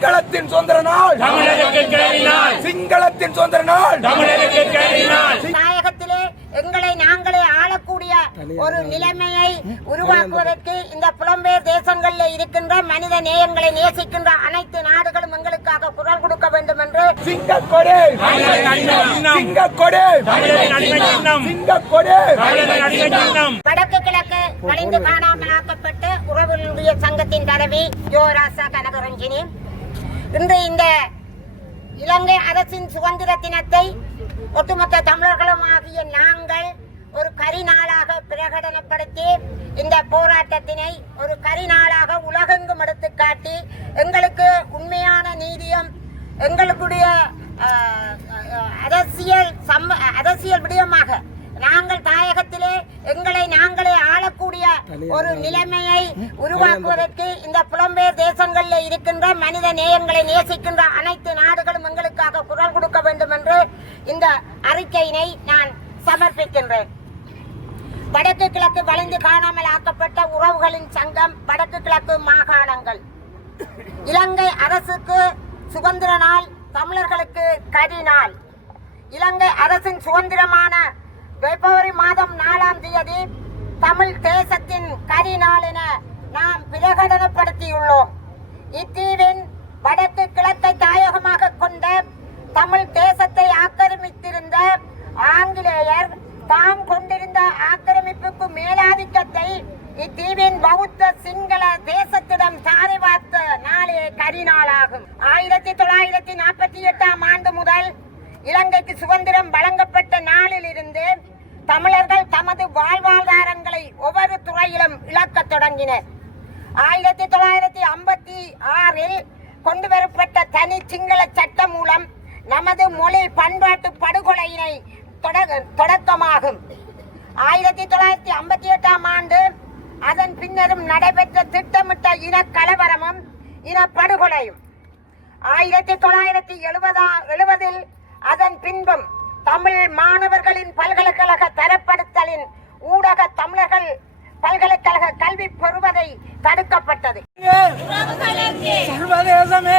சிங்களத்தின் சுதந்திர நாள் சிங்களத்தின் சுதந்திர நாள் நாயகத்திலே எங்களை நாங்களே ஆளக்கூடிய ஒரு நிலைமையை உருவாக்குவதற்கு இந்த புலம்பெயர் தேசங்களில் இருக்கின்ற மனித நேயங்களை நேசிக்கின்ற அனைத்து நாடுகளும் எங்களுக்காக குரல் கொடுக்க வேண்டும் என்று வடக்கு கிழக்கு கலைந்து காணாமலாக்கப்பட்டு உறவுகளுடைய சங்கத்தின் தலைவி ஜோராசா கனகரஞ்சினி இன்று இந்த இலங்கை அரசின் சுதந்திர தினத்தை ஒட்டுமொத்த தமிழர்களும் ஆகிய நாங்கள் ஒரு கரிநாளாக பிரகடனப்படுத்தி இந்த போராட்டத்தினை ஒரு கரிநாளாக உலகெங்கும் எடுத்து காட்டி எங்களுக்கு உண்மையான நீதியும் எங்களுடைய அரசியல் விடயமாக நாங்கள் தாயகத்திலே எங்களை நாங்களே ஆளக்கூடிய ஒரு நிலைமையை உருவாக்குவதற்கு இந்த புலம்பெயர் தேசங்களில் இருக்கின்ற மனித நேயங்களை நேசிக்கின்ற அனைத்து நாடுகளும் எங்களுக்காக குரல் கொடுக்க வேண்டும் என்று இந்த அறிக்கையினை நான் சமர்ப்பிக்கின்றேன். வடக்கு கிழக்கு வளைந்து காணாமல் ஆக்கப்பட்ட உறவுகளின் சங்கம் வடக்கு கிழக்கு மாகாணங்கள் இலங்கை அரசுக்கு சுதந்திர நாள், தமிழர்களுக்கு கரி நாள். இலங்கை அரசின் சுதந்திரமான பிப்ரவரி மாதம் 4ஆம் தேதி தமிழ் தேசத்தின் கரி நாள் என நாம் பிரகடனப்படுத்தியுள்ளோம். இத்தீவின் வடக்கு கிழக்கை தாயகமாக கொண்ட தமிழ் தேசத்தை ஆக்கிரமித்திருந்த ஆங்கிலேயர் தாம் கொண்டிருந்த ஆக்கிரமிப்புக்கு மேலாதிக்கத்தை இத்தீவின் பௌத்த சிங்கள தேசத்திடம் தாரை பார்த்த நாளே கரிநாளாகும். 1948ஆம் ஆண்டு முதல் இலங்கைக்கு சுதந்திரம் வழங்கப்பட்ட நாளில் இருந்து தமிழர்கள் தமது வாழ்வாதாரங்களை ஒவ்வொரு துறையிலும் இழக்கத் தொடங்கினர். 1956இல் கொண்டு வரப்பட்ட தனி சிங்கள சட்டம் மூலம் நமது மொழி பண்பாட்டு படுகொலையினை தொடக்கமாகும். 1958ஆம் ஆண்டு அதன் பின்னரும் நடைபெற்ற திட்டமிட்ட இன கலவரமும் இனப்படுகொலையும் 1970இல் அதன் பின்பும் தமிழ் மாணவர்களின் பல்கலைக்கழக தரப்படுத்தலின் ஊடக தமிழர்கள் பல்கலைக்கழக கல்வி பெறுவதை தடுக்கப்பட்டது. சர்வதேசமே